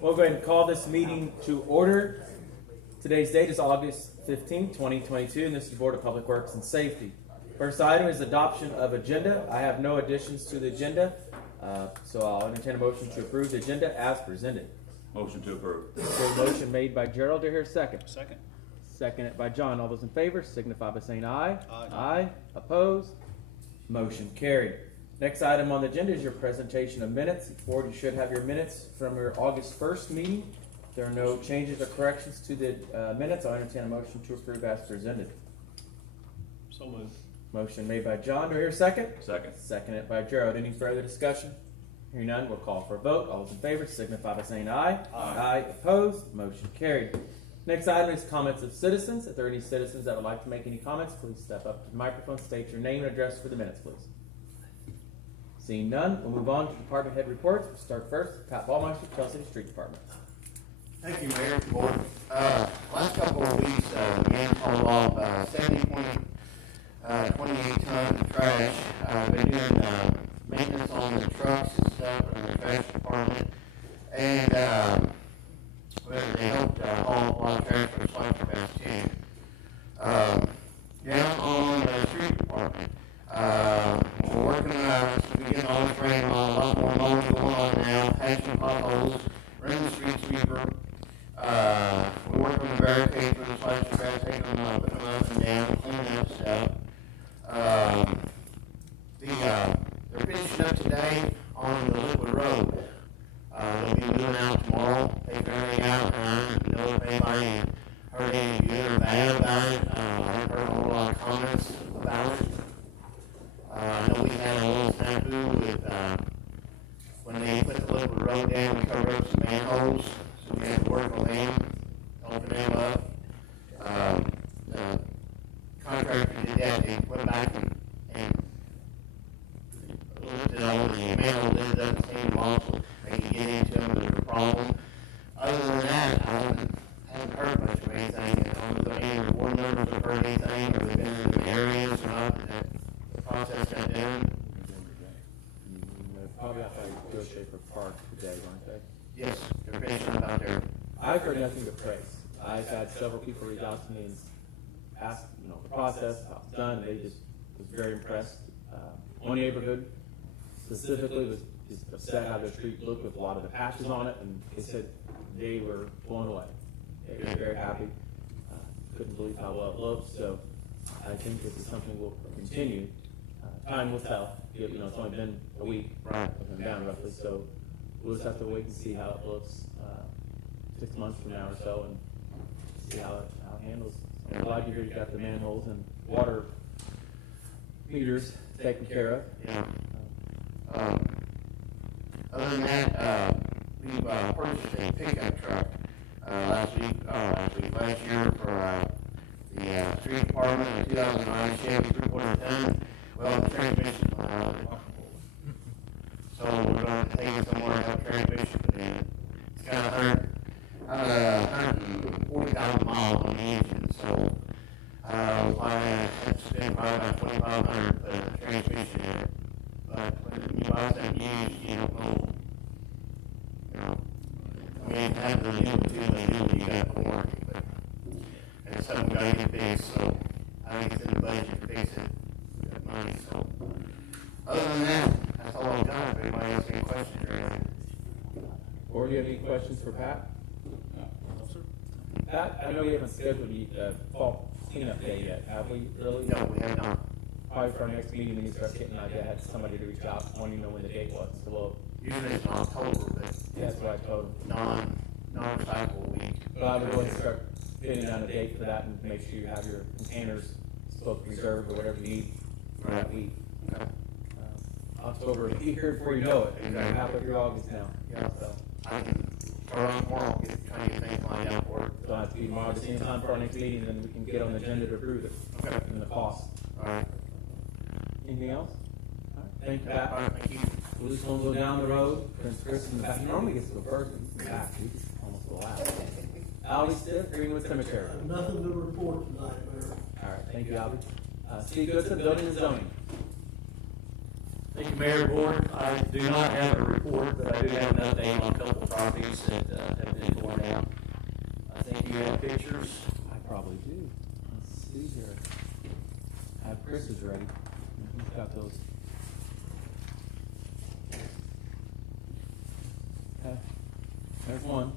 We'll go ahead and call this meeting to order. Today's date is August 15, 2022, and this is the Board of Public Works and Safety. First item is adoption of agenda. I have no additions to the agenda, so I'll entertain a motion to approve the agenda as presented. Motion to approve. So motion made by Gerald. Do I hear a second? Second. Seconded by John. All those in favor signify by saying aye. Aye. Aye. Opposed? Motion carried. Next item on the agenda is your presentation of minutes. Board, you should have your minutes from your August 1st meeting. If there are no changes or corrections to the minutes, I'll entertain a motion to approve as presented. So moved. Motion made by John. Do I hear a second? Second. Seconded by Gerald. Any further discussion? Hearing none, we'll call for a vote. All those in favor signify by saying aye. Aye. Aye. Opposed? Motion carried. Next item is comments of citizens. If there are any citizens that would like to make any comments, please step up to the microphone, state your name and address for the minutes, please. Seeing none, we'll move on to department head reports. We'll start first with Pat Ballmeister, Chelsea City Street Department. Thank you, Mayor and Board. Last couple of weeks, the man hauled off 28 tons of trash. They're doing maintenance on the trucks and stuff in the trash department. And they helped haul a lot of trash for the Cypher Fest too. Down on the street department, we're working on getting all the rain on, a lot more mowing going on now, patching potholes, running the street sweeper. We're working on the barricades for the Cypher Fest, taking them up, putting them up and down, cleaning up stuff. They're finishing up today on the Liquid Road. They'll be moving out tomorrow, taking everything out, and know if anybody heard any good or bad about it. I've heard a whole lot of comments about it. I know we had a little snafu with, when they put the Liquid Road down, we covered up some manholes, so we had to work on them, open them up. The contractor did that, they went back and looked at all the manholes, it doesn't seem possible. They can get into them, there's a problem. Other than that, I haven't heard much of anything. I don't know if any of the board members have heard anything, or they've been in the areas or not, that the process got done. Probably out by Joe Schaefer Park today, weren't they? Yes, they're finishing up out there. I've heard nothing but praise. I've had several people reach out to me and ask, the process, how it's done. They just was very impressed. One neighborhood specifically was just upset how their street looked with a lot of the patches on it, and they said they were blown away. They were very happy. Couldn't believe how well it looked. So I think this is something we'll continue. Time will tell. It's only been a week, Right. up and down roughly. So we'll just have to wait and see how it looks 6 months from now or so, and see how it handles. So I'm glad you hear you got the manholes and water meters taken care of. Yeah. Other than that, we've purchased a pickup truck last year for the street department, a 2009 Chevy 3.0 ton. Well, the transmission went out of it. So we're going to take it somewhere and have transmission put in. It's got 140,000 miles on the engine, so I had to spend probably about $2,500 to put a transmission in it. But when you buy something used, you don't know. I mean, have the new one too, they do when you got the warranty, but it's something we gotta get fixed, so I think it's in the budget to fix it. We got money, so. Other than that, that's all I've got. If anybody has any questions or anything. Or do you have any questions for Pat? No, sir. Pat, I know you haven't scheduled the fall cleanup day yet, have we, really? No, we have not. Probably for our next meeting, when you start getting an idea, I had somebody to reach out, wanting to know when the date was. So we'll, Usually it's in October, but that's what I told him. non-cycle week. But I would go ahead and start pinning down a date for that and make sure you have your containers booked, reserved, or whatever you need for that week. Okay. October will be here before you know it. You're halfway through August now. Yeah. So I can start on tomorrow, trying to get things lined out for it. don't have to be tomorrow, just anytime for our next meeting, then we can get on the agenda to approve it. Okay. And the cost. All right. Anything else? All right. Thank you, All Pat. right, thank you. We're just gonna go down the road. Prince Chris in the back. He normally gets to go first, but he's in the back. He just almost go out. Albie Stiff, Greenwood Cemetery. Nothing to report tonight, Mayor. All right, thank you, Albie. Steve Goodson, Building and Zoning. Thank you, Mayor Board. I do not have a report, but I do have an update on a couple of properties that have been torn down. I think you have pictures. I probably do. Let's see here. I have Chris's ready. He's got those. Okay. There's one.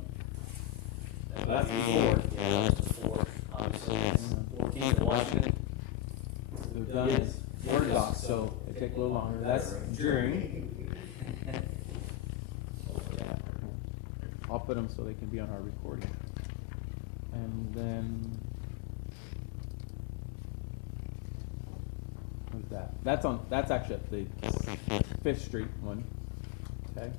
That's the four. Yeah, that's the four. Obviously, it's 14th in Washington. We've done is Word docs, so it take a little longer. That's during. I'll put them so they can be on our recording. And then, what's that? That's actually at the 5th Street one. Okay.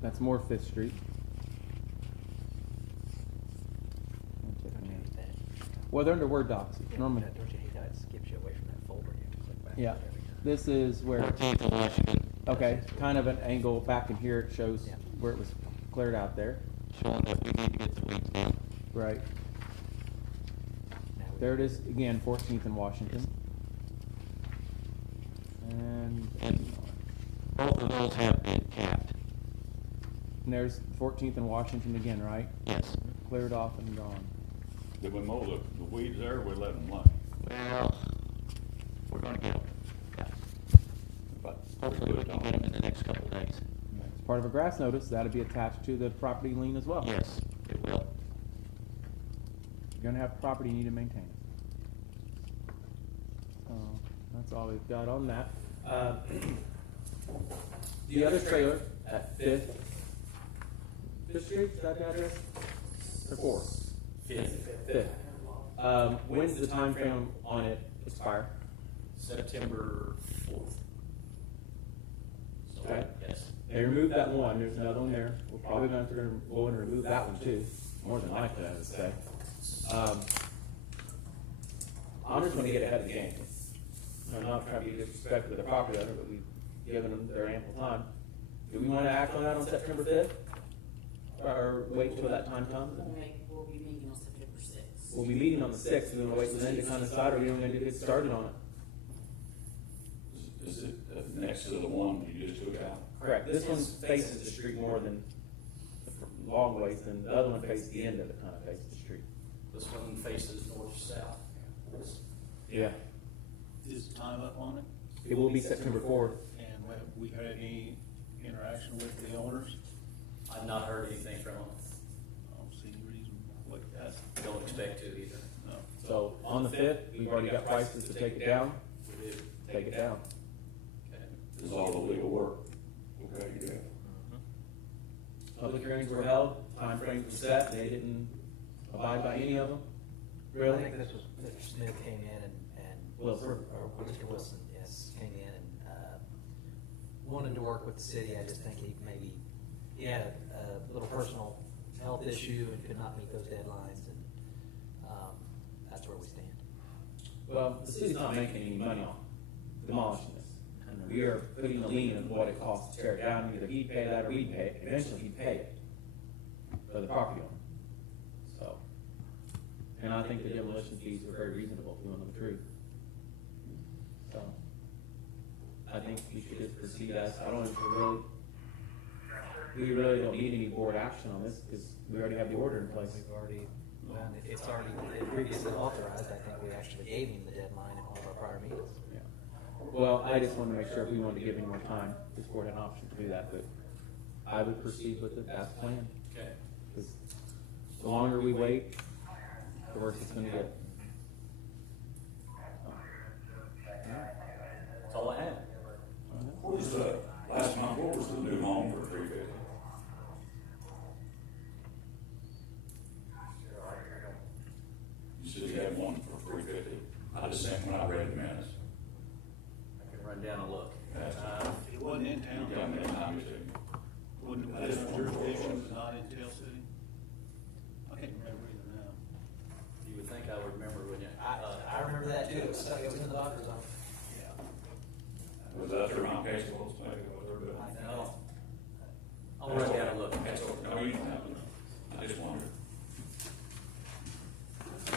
That's more 5th Street. Well, they're under Word docs. Normally. Don't you hate how it skips you away from that folder? You have to click back. Yeah. every time. This is where, 14th in Washington. okay, kind of an angle back in here. It shows Yeah. where it was cleared out there. Showing that we need to get the weeds down. Right. Now we- There it is again, 14th and Washington. And Both of those have been capped. there's 14th and Washington again, right? Yes. Cleared off and gone. Did we mow the weeds there, or we let them lie? Well, we're gonna get them. Yeah. But Hopefully we can get them in the next couple of days. It's part of a grass notice. That'll be attached to the property lien as well. Yes, it will. You're gonna have property you need to maintain. So that's all we've got on that. The other trailer at 5th Street, is that the address? Or 4th? 5th. When's the time frame on it expire? September 4th. So, Okay. yes. They removed that one, there's another one there. We're probably gonna have to go and remove that one too, more than likely, I would say. I'm just gonna get ahead of the game. I'm not trying to be disrespectful to the property owner, but we've given them their ample time. Do we wanna act on that on September 5th? Or wait until that time comes? We'll be meeting on September 6th. We'll be meeting on the 6th, we're gonna wait for them to kind of decide, or we're gonna get started on it. is it next to the one you just took out? Correct, this one faces the street more than, long ways, than the other one faces the end of it, kind of faces the street. This one faces north-south. Yeah. Is the time up on it? It will be September 4th. And have we had any interaction with the owners? I've not heard anything from them. I don't see any reason like that. Don't expect to either. No. So on the 5th, we've already got prices to take it down, We do. take it down. Okay. This is all the legal work. Okay, yeah. Public hearings were held, time frames were set, they didn't abide by any of them, I really? think this was, Mr. Smith came in and. Wilson. Or Mr. Wilson, yes, came in and, wanted to work with the city. I just think he had a little personal health issue and could not meet those deadlines, and, that's where we stand. Well, the city's not making any money on demolishing this. We are putting a lien on what it costs to tear it down, either he'd pay that or we'd pay it, eventually he'd pay it for the property owner. So, and I think the demolition fees were very reasonable, if you want to know the truth. So, I think we should just proceed as, I don't know if we really don't need any board action on this, because we already have the order in place. We've already, well, it's already previously authorized. I think we actually gave him the deadline at one of our prior meetings. Yeah. Well, I just wanted to make sure if we wanted to give any more time, this board had an option to do that, but I would proceed with it as planned. Okay. Because the longer we wait, the worse it's gonna get. That's all I have. What was the, last month, what was the new home for 350? You said you had one for 350. I just think when I read the minutes. I can run down and look. It wasn't in town. You got me. Wasn't it within our jurisdiction, not in Tell City? I can't remember either now. You would think I would remember, wouldn't you? I remember that too. It was stuck, it was in the doctor's office. Was that through Mount Caswell's, maybe, what they're doing? I know. I'll run down and look. That's okay. No, you don't have to. I just wondered.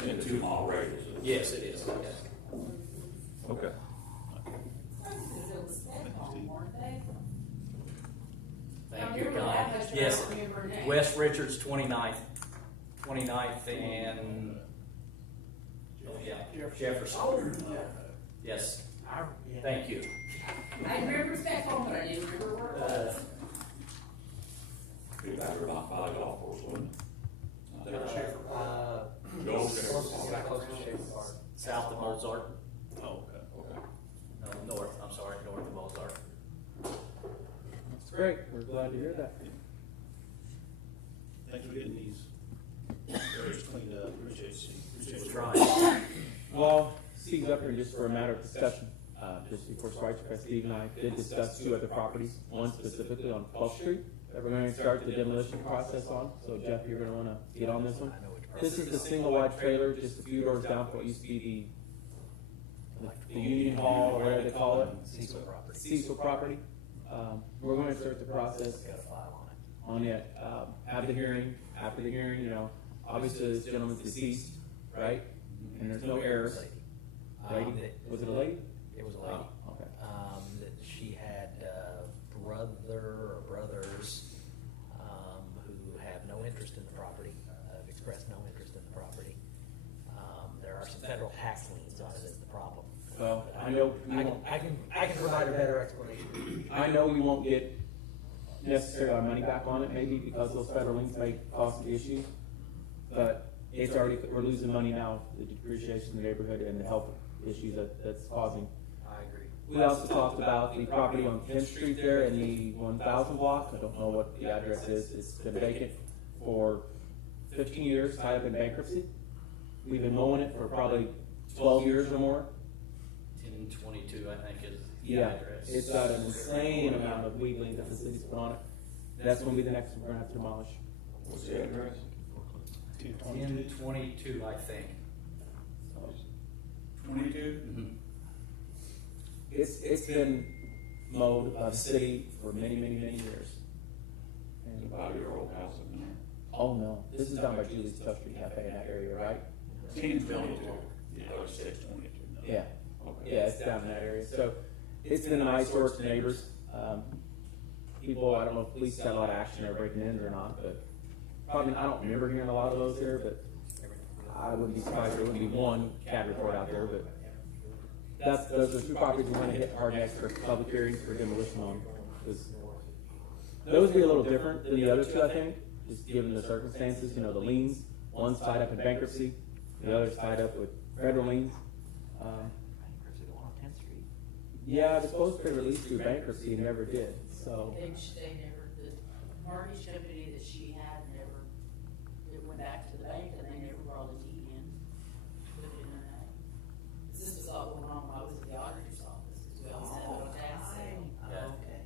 In the 2 mile radius. Yes, it is. Okay. Yes, don't remember her name. West Richards, 29th and, yeah, Jefferson. Yes, thank you. I remember his back home, but I didn't remember where it was. Be back about by the golf course, wouldn't it? Joel Schaefer. South of Mozart, Oh, okay. Okay. no, north of Mozart. That's great, we're glad to hear that. Thanks for getting these areas cleaned up. Appreciate We're you. trying. Well, Steve's up here just for a matter of discussion. Just before Swipes Press, Steve and I did discuss two other properties, one specifically on 12th Street that we're going to start the demolition process on. So Jeff, you're going to want to get on this one. This is the single wide trailer, just a few doors down from what used to be the Union Hall, or whatever they call it. Cecil property. Cecil property. We're going to start the process Got a file on it. on it, have the hearing, after the hearing, you know, obviously this gentleman's deceased, right? And there's no heirs. Lady, was it a lady? It was a lady. Oh, okay. That she had brother or brothers who have no interest in the property, have expressed no interest in the property. There are some federal tax liens on it as the problem. Well, I know you won't, I can provide a better explanation. I know you won't get necessarily our money back on it, maybe because those federal liens may cause some issues. But it's already, we're losing money now, the depreciation in the neighborhood and the health issues that's causing. I agree. We also talked about the property on 10th Street there in the 1000 block. I don't know what the address is. It's been vacant for 15 years, tied up in bankruptcy. We've been mowing it for probably 12 years or more. 1022, I think, is the Yeah, address. it's got an insane amount of weedling that the city's put on it. That's gonna be the next one we're gonna have to demolish. What's the address? 1022, I think. So, 22? it's been mowed by the city for many, many, many years. It's And, about your old house in there. oh no, this is down by Julie's Tough Street Cafe in that area, right? 1022. Yeah, it was 622. Yeah. Okay. Yeah, it's down in that area. So it's been an eyesore to neighbors. People, I don't know if police got a lot of action there breaking in or not, but probably, I don't remember hearing a lot of those here, but I wouldn't be surprised if there wouldn't be one CAD report out there, but those are two properties we're gonna hit hard next for public hearings for demolition on. 'Cause those would be a little different than the other two, I think, just given the circumstances, you know, the liens, one's tied up in bankruptcy, the other's tied up with federal liens. Bankruptcy, the one on 10th Street. Yeah, it was supposed to be released through bankruptcy and never did, so. They never, the mortgage company that she had never, it went back to the bank and they never brought a deed in. Put it in her name. This was all going on while I was at the auditor's office, because we always had no tax sale. Yeah. Okay.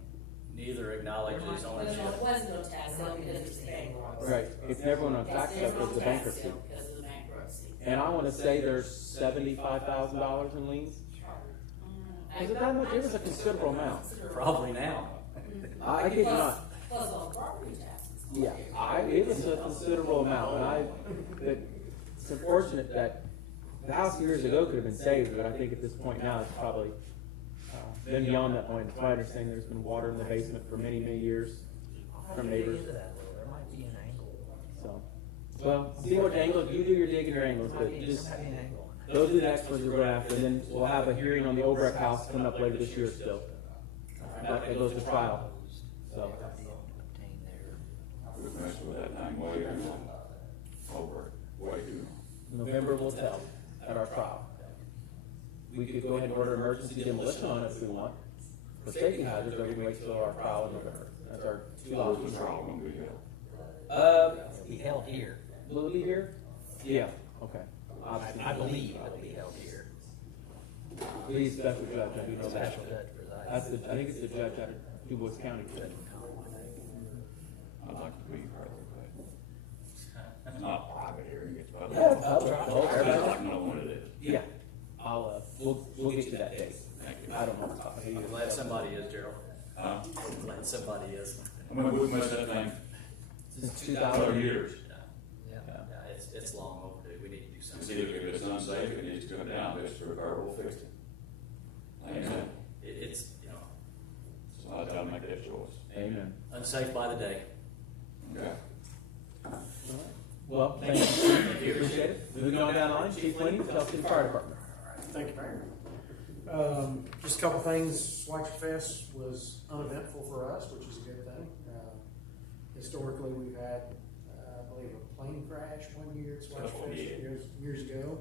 Neither acknowledges Well, no, ownership. it wasn't no tax sale because it was bankruptcy. Right, it's never on a tax sale because of the bankruptcy. Because of the bankruptcy. And I wanna say there's $75,000 in liens. Was it that much? It was a considerable amount. Probably now. I kid you not. Plus all property taxes. Yeah, it was a considerable amount, but it's unfortunate that the house years ago could have been saved, but I think at this point now it's probably been beyond that point. It's my understanding there's been water in the basement for many, many years from neighbors, Dig into that a little. There might be an angle. so. Well, see what angles, you do your digging your angles, but just, There might be an angle. those are the next ones we're going after, and then we'll have a hearing on the Obrecht house coming up later this year still. That goes to trial, so. Obtain their. We've messed with that thing way over, way too long. November will tell at our trial. We could go ahead and order emergency demolition on it if we want, for safety hazards, or we can wait till our trial in November. That's our two Where's options. the trial gonna be held? Be held here. Will it be here? Yeah, okay. Obviously. I believe it'll be held here. Please, special judge, I do know that. Special judge presides. That's the, I think it's the judge out of DuBois County. I'd like to be further, but it's not private hearing, it's public. Yeah, public. I'd like to know when it is. Yeah, we'll get you that date. I don't know. I'm glad somebody is, Gerald. Huh? I'm glad somebody is. I mean, we've messed that thing Since 30 2000. years. Yeah. Yeah, it's long overdue. We need to do It's something. either, if it's unsafe, it needs to come down, if it's repairable, fix it. Amen. It's, So I try to make that choice. Amen. unsafe by the day. Okay. Well, thank you, Chief. We appreciate it. Moving on down the line, Chief Lenny, Tell City Fire Department. Thank you, Mayor. Just a couple things. Swatch Fest was uneventful for us, which is a good thing. Historically, we've had, I believe, a plane crash one year at Swatch Fest years ago.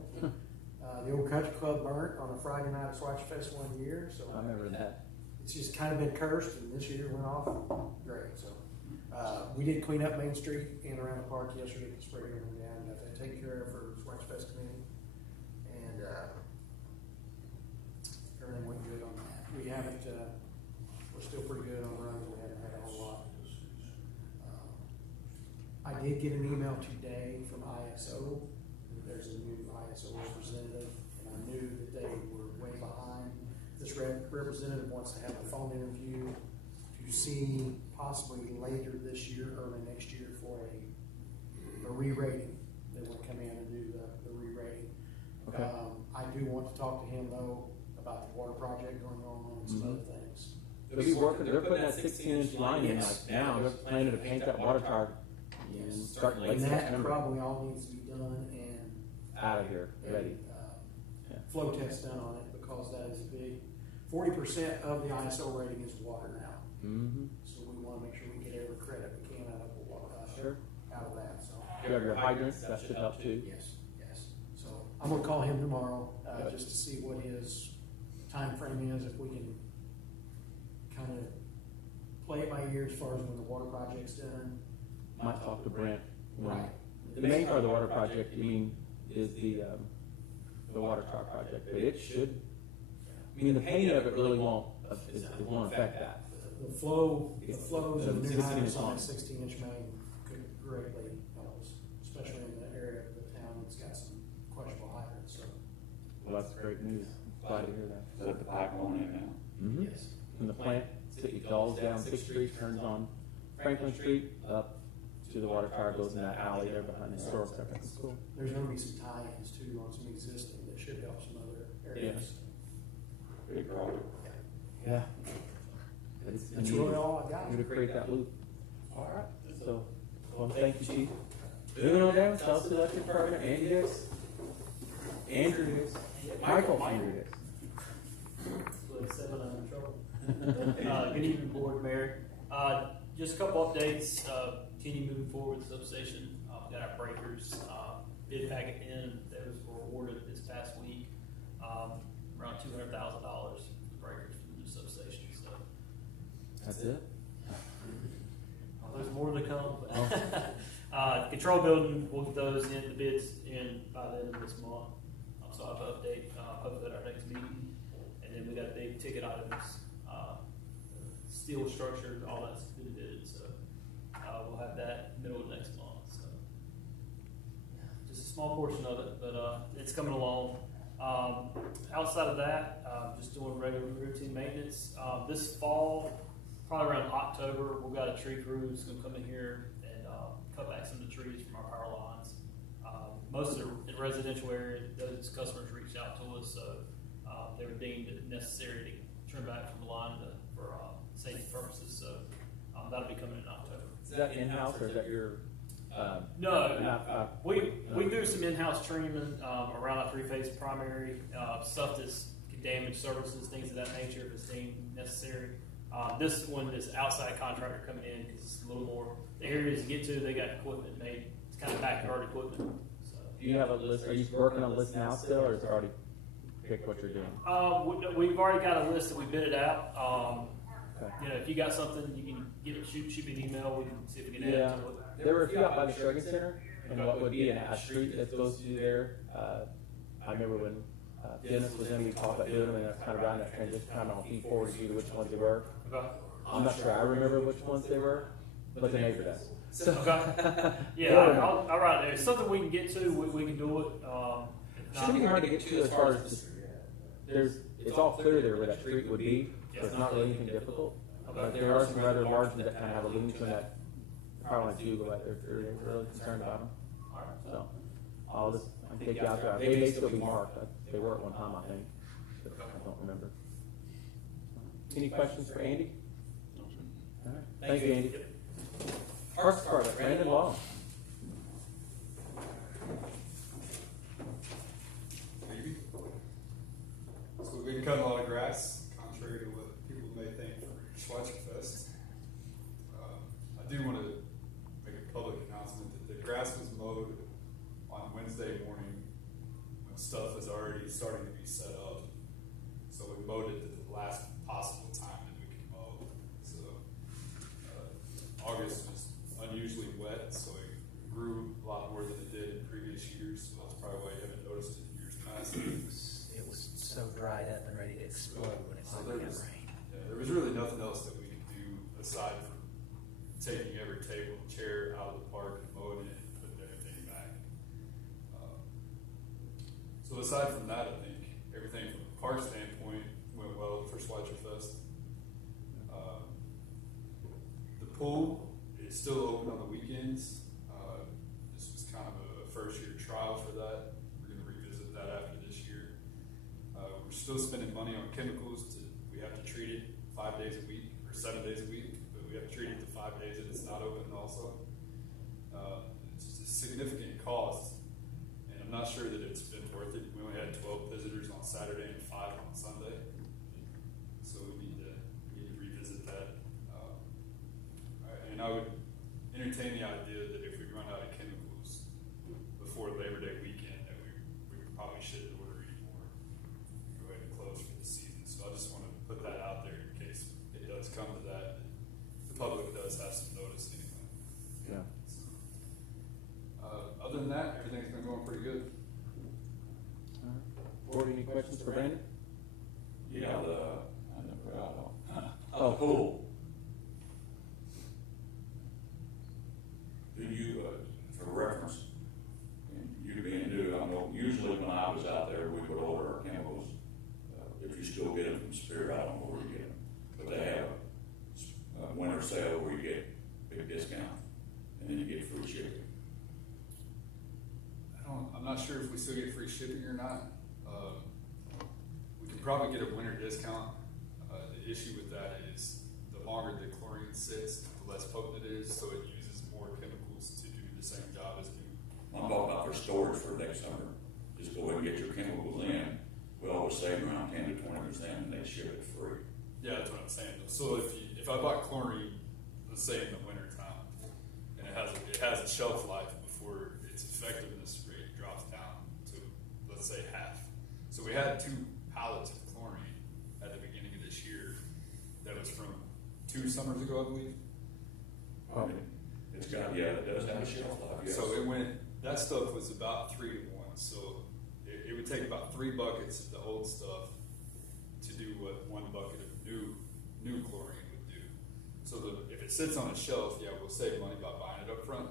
The old country club burnt on a Friday night at Swatch Fest one year, so I remember that. it's just kind of been cursed, and this year went off great. So we did clean up Main Street and around the park yesterday, sprayed everything down, got that taken care of for Swatch Fest committee, and everything went good on that. We haven't, we're still pretty good on runs. We haven't had a whole lot. I did get an email today from ISO. There's a new ISO representative, and I knew that they were way behind. This representative wants to have a phone interview to see possibly later this year, early next year, for a re-rating. They want to come in and do the re-rating. Okay. I do want to talk to him though about the water project going on and some other things. They'll be working, they're putting that 16-inch line in like now. They're planning to paint that water tower starting late And that September. probably all needs to be done and Out of here, ready. Yeah. flow test done on it, because that is a big, 40% of the ISO rating is water now. Mm-hmm. So we want to make sure we get every credit we can out of the water, Sure. out of that, so. You have your hydrants, that should help too. Yes, yes. So I'm gonna call him tomorrow, Good. just to see what his time frame is, if we can kind of play it by ear as far as when the water project's done. Might talk to Brent. Right. The main part of the water project, you mean, is the water tower project, but it should, I mean, the painting of it really won't affect that. The flows of The new 16-inch hydrants on line. that 16-inch main could greatly help us, especially in the area of the town that's got some questionable hydrants, so. Well, that's great news. Glad to hear that. Is that the pipe going in now? Mm-hmm. Yes. And the plant, it falls down 6th Street, turns on Franklin Street, up to the water tower, goes in that alley there behind the historical secondary school. There's gonna be some tie-ins too on some existing that should help some other areas. Big project. Yeah. But it's That's really all I got. You're gonna create that loop. All right. So, well, thank you, Chief. Moving on down, South Sea Electric Department, Andy Dix. Andrew Dix. Michael Andrew Dix. Good evening, Board, Mayor. Just a couple updates. Continue moving forward with the substation. We got our breakers bid packet in. Those were awarded this past week. Around $200,000 for the breakers for the new substation. So That's it? there's more to come. But control building, we'll get those in, the bids in by the end of this month. So I'll have an update hopefully at our next meeting. And then we got big ticket items, steel structure, all that's been bid. So we'll have that middle of next month. So just a small portion of it, but it's coming along. Outside of that, just doing regular routine maintenance. This fall, probably around October, we've got a tree crew that's going to come in here and cut back some of the trees from our power lines. Most of the residential area, those customers reached out to us, so they were deemed it necessary to turn back from the line for safety purposes. So that'll be coming in October. Is that in-house or is that your? No, we do some in-house treatment around our three-phase primary stuff that's can damage services, things of that nature if it's deemed necessary. This one is outside contractor coming in because it's a little more the areas to get to. They got equipment made. It's kind of backyard equipment. So. Do you have a list? Are you working on a list now still, or is it already picked what you're doing? We've already got a list that we bid it out. Okay. You know, if you got something, you can shoot me an email. We can see if we can add Yeah, to it. there were a few out by the Shrugging Center, and what would be a street that goes through there. I remember when Dennis was in, we talked about doing them, and that's kind of around that transition time. I'll feed forward to you which ones they were. Okay. I'm not sure I remember which ones they were, but the neighbor does. So, Okay. Yeah, I'll write it. If it's something we can get to, we can do it. shouldn't be hard to get to as far as just, it's all clear there where that street would be, so it's not really anything difficult. But there are some other margins that kind of have a lean to that. Probably do go out there if they're really concerned about them. So I'll just take you out there. They may still be marked. They were at one time, I think. But I don't remember. Any questions for Andy? All right. Thank you, Andy. Parks Department, Brandon Long. Maybe. So we've been cutting a lot of grass, contrary to what people may think for Schweitzer. I do want to make a public announcement that the grass was mowed on Wednesday morning when stuff was already starting to be set up. So we mowed it at the last possible time that we could mow. So August was unusually wet, so it grew a lot more than it did in previous years. So that's probably why you haven't noticed it in years past. It was so dried up and ready to explode when it So finally got rain. there was really nothing else that we could do aside from taking every table and chair out of the park and mowing it and putting everything back. So aside from that, I think everything from a park standpoint went well for Schweitzer Fest. The pool is still open on the weekends. This was kind of a first year trial for that. We're going to revisit that after this year. We're still spending money on chemicals. We have to treat it 5 days a week or 7 days a week, but we have to treat it the 5 days that it's not open also. It's a significant cost, and I'm not sure that it's been worth it. We only had 12 visitors on Saturday and 5 on Sunday, so we need to revisit that. And I would entertain the idea that if we run out of chemicals before Labor Day weekend, that we probably shouldn't order anymore. Go ahead and close for the season. So I just want to put that out there in case it does come to that. The public does have some notice anyway. Yeah. So, other than that, everything's been going pretty good. Board, any questions for Brandon? Yeah, I never forgot all. Oh, cool. Do you, for reference, and you being new, I know usually when I was out there, we would order our chemicals. If you still get them from Spirit, I don't know where you get them. But they have a winter sale where you get big discount, and then you get free shipping. I'm not sure if we still get free shipping or not. We can probably get a winter discount. The issue with that is the longer the chlorine sits, the less potent it is, so it uses more chemicals to do the same job as new. I'm talking about for storage for next summer. Just go ahead and get your chemicals in. We always save around 10 to 20%, and they ship it free. Yeah, that's what I'm saying. So if I bought chlorine, let's say in the winter time, and it has a shelf life before its effectiveness rate drops down to, let's say, half. So we had 2 pallets of chlorine at the beginning of this year. That was from 2 summers ago, I believe. It's got, yeah, it does have a shelf life, yes. So that stuff was about 3 to 1. So it would take about 3 buckets of the old stuff to do what 1 bucket of new chlorine would do. So if it sits on a shelf, yeah, we'll save money by buying it up front,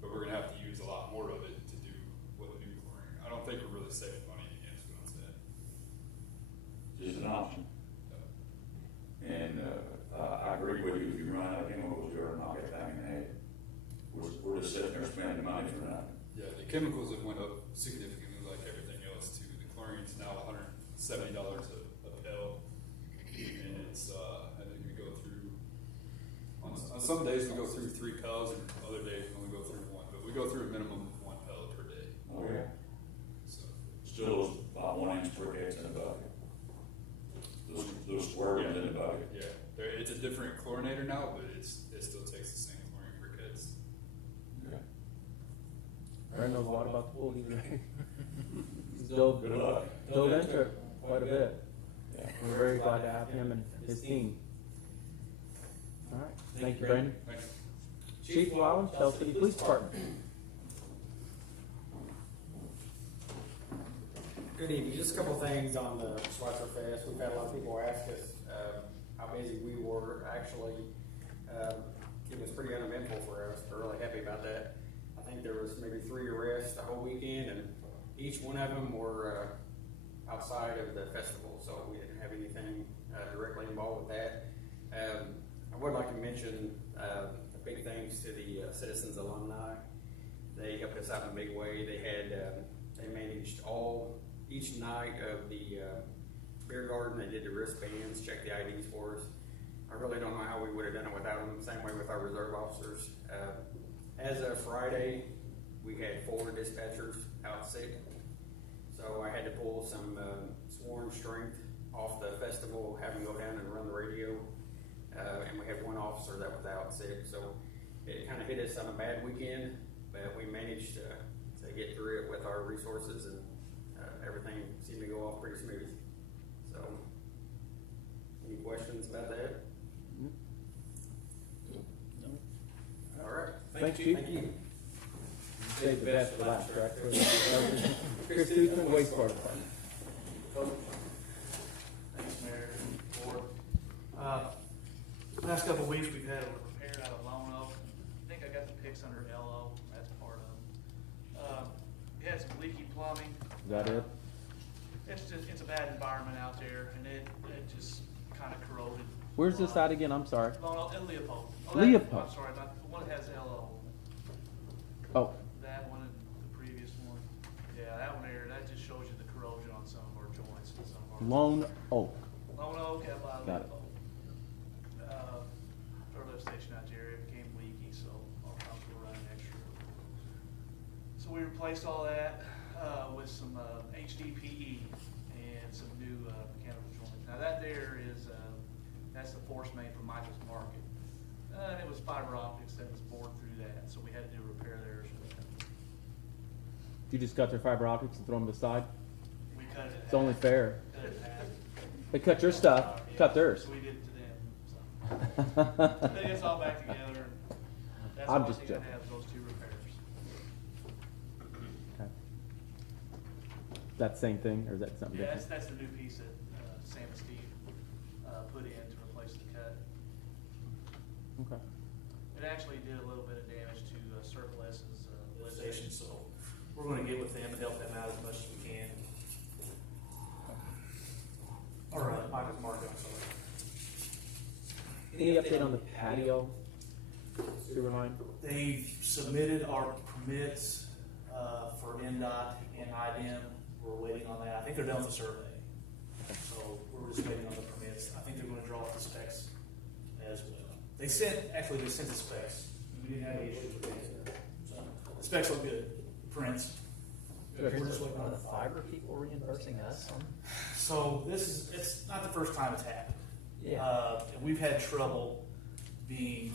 but we're gonna have to use a lot more of it to do what new chlorine. I don't think we're really saving money in the end, is what I'm saying. Just an option. And I agree with you. If you run out of chemicals, you're not get back in the head. We're just sitting there spending money for nothing. Yeah, the chemicals have went up significantly, like everything else too. The chlorine's now $170 a pill, and it's I think we go through on some days we go through 3 pills, and other days we only go through 1. But we go through a minimum of 1 pill per day. Oh yeah. So Still about 1 inch per head in the bucket. Those square ones in the bucket. yeah, it's a different chlorinator now, but it still takes the same chlorine briquettes. Okay. Aaron knows a lot about the pool. He's dove Good luck. into it quite a bit. Yeah. We're very glad to have him and his team. All right, thank you, Brandon. Thanks. Chief Wallen, Shell City Police Department. Good evening. Just a couple of things on the Schweitzer Fest. We've had a lot of people ask us how busy we were. Actually, it was pretty uneventful for us. We're really happy about that. I think there was maybe 3 arrests the whole weekend, and each one of them were outside of the festival, so we didn't have anything directly involved with that. I would like to mention the big thanks to the Citizens Alumni. They helped us out in a big way. They managed each night of the beer garden. They did the wristbands, checked the IDs for us. I really don't know how we would have done it without them. Same way with our reserve officers. As of Friday, we had 4 dispatchers out sick. So I had to pull some sworn strength off the festival, have them go down and run the radio. And we had 1 officer that was out sick. So it kind of hit us on a bad weekend, but we managed to get through it with our resources, and everything seemed to go off pretty smooth. So, any questions about that? All right. Thanks, Chief. Thank you. Save the best for last, correct? Chris Houston, Wastewater Department. Thanks, Mayor, Board. Last couple of weeks, we've had a repair out of Lone Oak. I think I got the pics under LO, that's part of them. We had some leaky plumbing. Is that it? It's a bad environment out there, and it just kind of corroded. Where's this at again? I'm sorry. Lone Oak, and Leopold. Leopold. I'm sorry, not the one that has LO. Oh, That one and the previous one. Yeah, that one there, that just shows you the corrosion on some of our joints and some of our. Lone Oak. Lone Oak out by Got it. Leopold. Our lift station out there, it became leaky, so our pumps were running extra. So we replaced all that, with some, HDPE and some new, mechanical joints. Now that there is, that's the force main from Michael's Market. And it was fiber optics that was bored through that, so we had to do a repair there as well. You just cut their fiber optics and throw them aside? We cut it in It's only half. fair. Cut it in half. They cut your stuff, cut theirs. So we did it to them, so. They get us all back together, and that's I'm all I just think I joking. have, is those 2 repairs. Okay. That same thing, or is that something Yeah, different? that's the new piece that, Sam and Steve, put in to replace the cut. Okay. It actually did a little bit of damage to Circle S's lift station, so we're gonna get with them and help them out as much as we can. Or, Michael's Market, I'm sorry. Any update on the patio sewer line? They've submitted our permits, for NDOT and IDM. We're waiting on that. I think they're done with the survey. So we're just waiting on the permits. I think they're gonna draw up the specs as well. They sent the specs. We didn't have any issues with it. So the specs look good. Prints. We're just waiting on Are the the fiber people reimbursing us on? So it's not the first time it's happened. Yeah. And we've had trouble being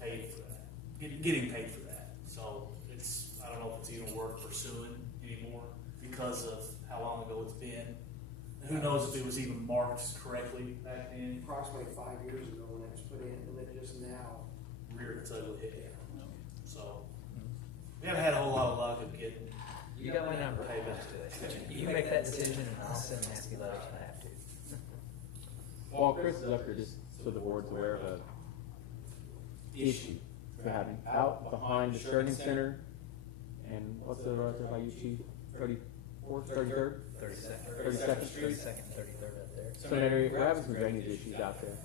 paid for that, getting paid for that. So I don't know if it's even worth pursuing anymore because of how long ago it's been. And who knows if it was even marked correctly back then. Approximately 5 years ago when it was put in, and it just now. Reared its ugly head. So we haven't had a whole lot of luck of getting. You got my number. You make that decision and I'll send a nasty letter if I have to. Well, Chris is up here just so the board's aware of a issue we're having out behind the Sheridan Center. And what's the road there by you, Chief? 34th, 33rd? 32nd Street? 32nd, 33rd up there. So in that area, we're having some drainage issues out there.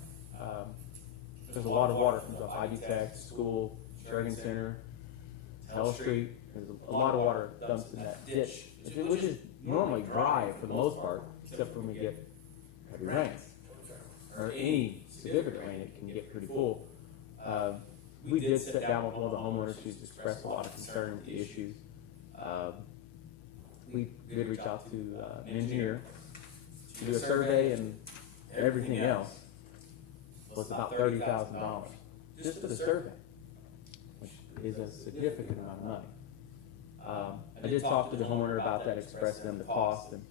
There's a lot of water comes off ID Tech, school, Sheridan Center, Hell Street. There's a lot of water dumps in that ditch, which is normally dry for the most part, except when we get heavy rains. Or any significant rain, it can get pretty full. We did sit down with one of the homeowners who's expressed a lot of concern with the issues. We did reach out to an engineer to do a survey, and everything else was about $30,000 just for the survey, which is a significant amount of money. I did talk to the homeowner about that, express them the cost, and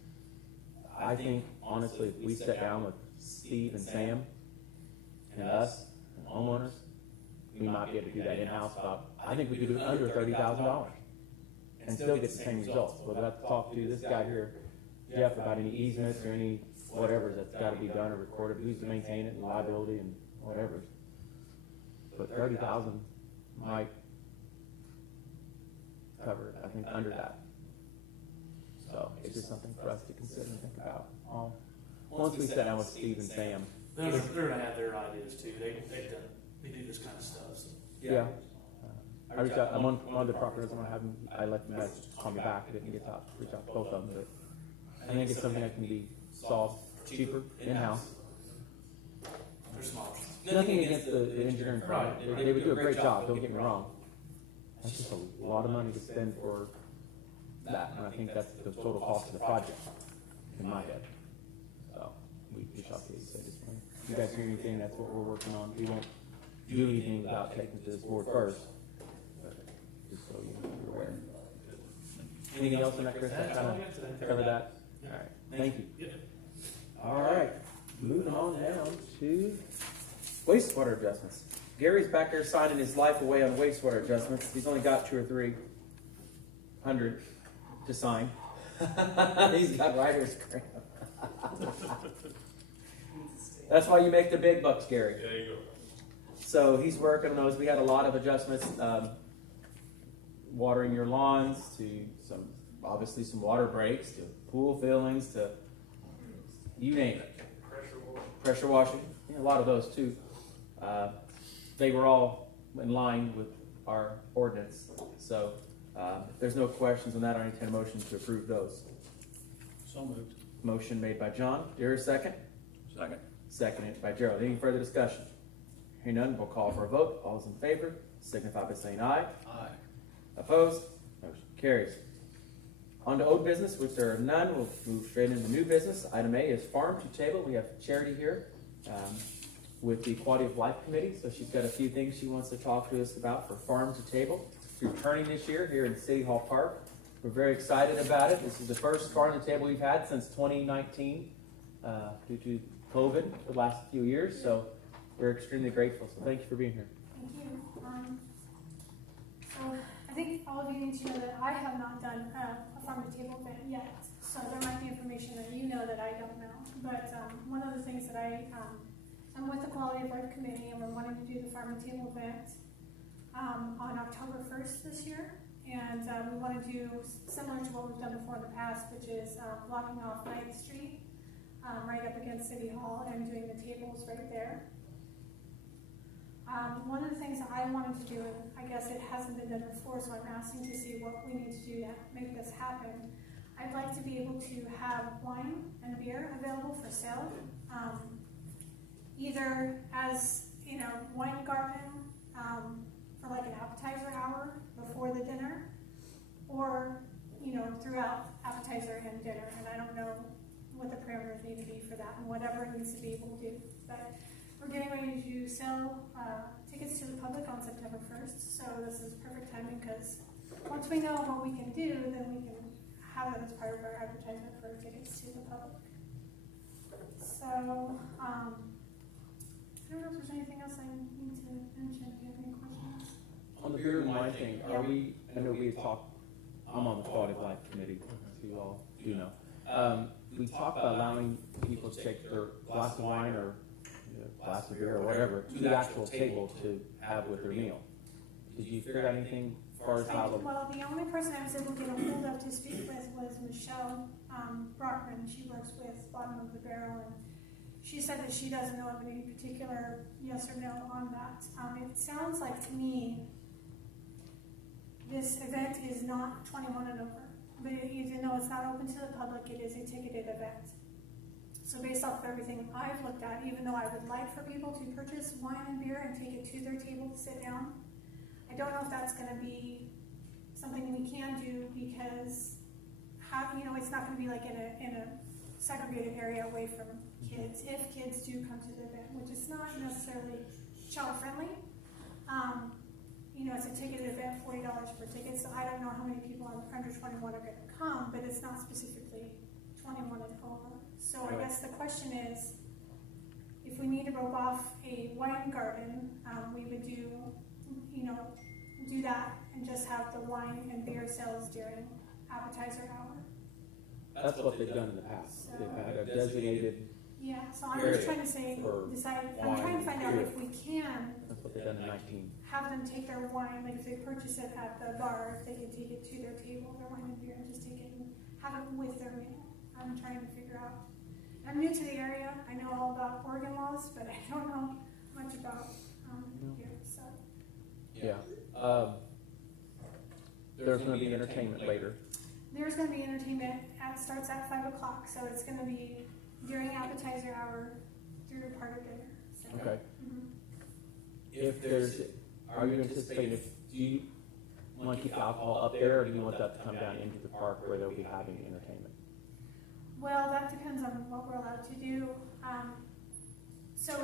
I think honestly, if we sat down with Steve and Sam and us and homeowners, we might be able to do that in-house. But I think we could do it under $30,000 and still get the same results. We'll have to talk to this guy here, Jeff, about any easements or any whatever that's got to be done or recorded, who's to maintain it, and liability and whatever. But 30,000 might cover it. I think under that. So it's just something for us to consider and think about. Once we sit down with Steve and Sam. They're gonna have their ideas too. They do this kind of stuff. So. Yeah. I reached out. I'm on one of the properties. I left a message to call me back. I didn't get to reach out to both of them, but I think it's something that can be solved cheaper in-house. There's some options. Nothing against the engineering firm. They would do a great job, don't get me wrong. That's just a lot of money to spend for that, and I think that's the total cost of the project, in my head. So, we shall see. So just, if you guys hear anything, that's what we're working on. We won't do anything without taking it to this board first, but just so you're aware. Anything else in that, Chris? That kind of cover that? All right, thank you. All right, moving on down to wastewater adjustments. Gary's back there signing his life away on wastewater adjustments. He's only got 200 or 300 to sign. He's got writer's cramp. That's why you make the big bucks, Gary. There you go. So he's working on those. We had a lot of adjustments, watering your lawns, to obviously some water breaks, to pool fillings, to you name it. Pressure washing. Yeah, a lot of those too. They were all in line with our ordinance. So if there's no questions on that, I entertain a motion to approve those. So moved. Motion made by John. Do you hear a second? Second. Seconded by Gerald. Any further discussion? Hearing none, we'll call for a vote. All those in favor signify by saying aye. Aye. Opposed? Motion carries. On to old business, which there are none. We'll move straight into new business. Item A is farm to table. We have Charity here with the Quality of Life Committee. So she's got a few things she wants to talk to us about for farm to table. It's returning this year here in City Hall Park. We're very excited about it. This is the first farm to table we've had since 2019 due to COVID the last few years. So we're extremely grateful. So thank you for being here. Thank you. So I think all of you need to know that I have not done a farm to table event yet. So there might be information that you know that I don't know. But one of the things that I'm with the Quality of Life Committee, and we're wanting to do the farm to table event on October 1st this year. And we want to do similar to what we've done before in the past, which is blocking off 9th Street right up against City Hall and doing the tables right there. One of the things that I wanted to do, and I guess it hasn't been done before, so I'm asking to see what we need to do to make this happen. I'd like to be able to have wine and beer available for sale, either as, wine garden for like an appetizer hour before the dinner, or, throughout appetizer and dinner. And I don't know what the parameters need to be for that and whatever it needs to be able to do. But we're getting ready to sell tickets to the public on September 1st, so this is perfect timing because once we know what we can do, then we can have that as part of our advertisement for tickets to the public. So, I don't know if there's anything else I need to mention. Do you have any questions? On the beer and wine thing, I know we had talked, I'm on the Quality of Life Committee, as you all do know. We talked about allowing people to take their glass of wine or glass of beer or whatever to the actual table to have with their meal. Did you figure out anything as far as how? Well, the only person I was able to get a hold of to speak with was Michelle Brockman. She works with Bottom of the Barrel, and she said that she doesn't know of any particular yes or no on that. It sounds like to me this event is not 21 and over, but even though it's not open to the public, it is a ticketed event. So based off of everything I've looked at, even though I would like for people to purchase wine and beer and take it to their table to sit down, I don't know if that's going to be something we can do because, it's not going to be like in a segregated area away from kids. If kids do come to the event, which is not necessarily child friendly, it's a ticketed event, $40 per ticket. So I don't know how many people under 21 are going to come, but it's not specifically 21 and over. So I guess the question is, if we need to rope off a wine garden, we would do that and just have the wine and beer sales during appetizer hour. That's what they've done in the past. So, they've had a designated. Yeah, so I'm just trying to I'm trying to find out if we can. That's what they've done in 19. Have them take their wine, like if they purchase it at the bar, if they can take it to their table, their wine and beer, and just take it and have it with their meal. I'm trying to figure out. I'm new to the area. I know all about Oregon laws, but I don't know much about here. So. Yeah. There's going to be entertainment later. There's going to be entertainment. Starts at 5 o'clock, so it's going to be during appetizer hour through part of dinner. So. Okay. if there's, are you anticipating, do you want to keep the alcohol up there, or do you want that to come down into the park where they'll be having entertainment? Well, that depends on what we're allowed to do. So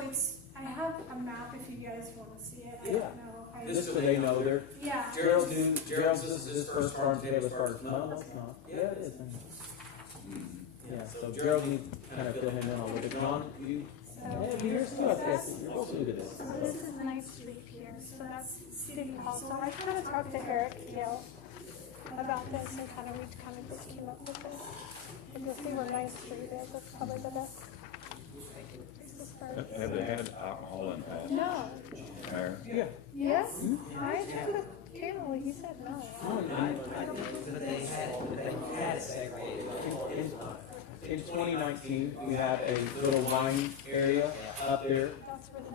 I have a map if you guys want to see it. I don't know. Just so they know, they're, Yeah. Gerald's this is his first farm, Taylor's farm. No, it's not. Yeah, it is. Yeah, so Gerald needs to kind of fill him in a little bit. John, you, you're still up there. You're also new to this. So this is 9th Street here, so that's City Hall. So I kind of talked to Eric Hill about this and we kind of just came up with this. And you'll see where 9th Street is. That's probably the best. Have they had alcohol in the past? No. Mayor? Yeah. Yes? I talked to Campbell, he said no. But they had it segregated. In 2019, we had a little wine area up there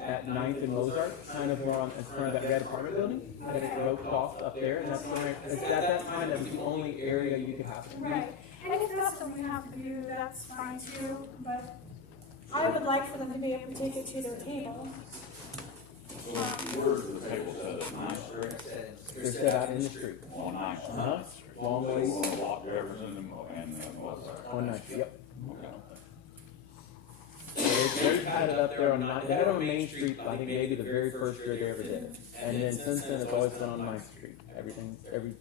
at 9th and Mozart, kind of more on, in front of that red apartment building, that it roped off up there, and that's where, at that time, that was the only area you could have it. Right. And if that's something we have to do, that's fine too, but I would like for them to be able to take it to their table. So where's the table set at 9th Street? They're set out in the street. On 9th Street? Uh-huh. Long ways. On Block Jefferson and Mozart. On 9th, yep. Okay. They had it up there on 9th, they had it on Main Street, I think maybe the very first year they ever did it. And then since then, it's always been on 9th Street,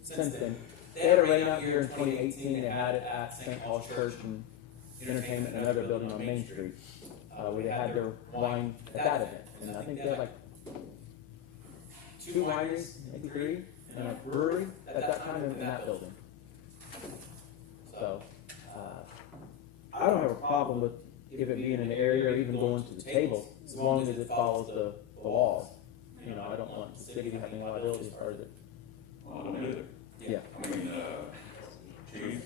since then. They had a rain out here in 2018, they had it at St. Paul's Church and Entertainment, another building on Main Street, where they had their wine at that event. And I think they had like 2 wineries, maybe 3, and a brewery at that time in that building. So, I don't have a problem with if it being in an area or even going to the table, as long as it follows the laws. You know, I don't want the city to have any liability as far as it. Well, I don't either. Yeah. I mean, Chief?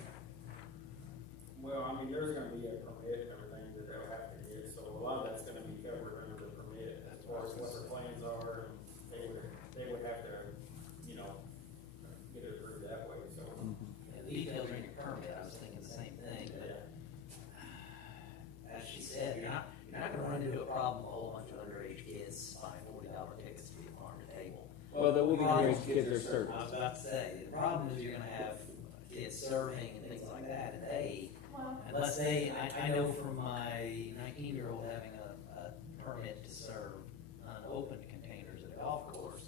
Well, I mean, there's gonna be a permit and everything that they'll have to get, so a lot of that's gonna be covered under the permit as far as what their plans are, and they would have to, you know, get it approved that way, so. Yeah, the details are in your permit, I was thinking the same thing, but as she said, you're not gonna run into a problem, a whole bunch of underage kids buying $40 tickets to be a farm to table. Well, there will be underage kids that are served. I was about to say, the problem is you're gonna have kids serving and things like that, and unless I know from my 19-year-old having a permit to serve unopened containers at a golf course,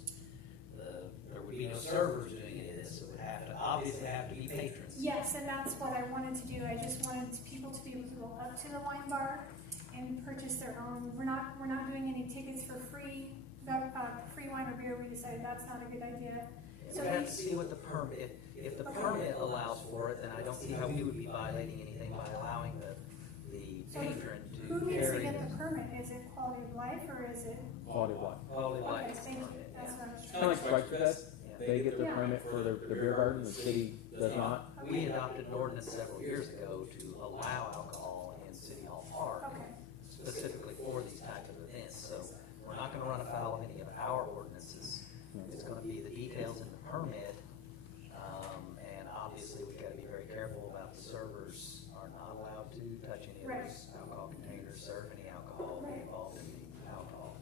there would be no servers doing any of this, it would obviously have to be patrons. Yes, and that's what I wanted to do. I just wanted people to be able to go up to the wine bar and purchase their own. We're not doing any tickets for free wine or beer. We decided that's not a good idea. So we have to see what the permit, if the permit allows for it, then I don't see how we would be violating anything by allowing the patron to who needs to carry. get the permit? Is it quality of life or is it? Quality of life. Quality of Okay, life. thank you. That's what I was Kind of like Strike Fest, they get the Yeah. permit for the beer garden, the city does not. We adopted an ordinance several years ago to allow alcohol in City Hall Park, Okay. specifically for these types of events. So we're not going to run afoul of any of our ordinances. It's going to be the details in the permit, and obviously we've got to be very careful about the servers are not allowed to touch any of those alcohol containers, serve any alcohol, be involved in the alcohol.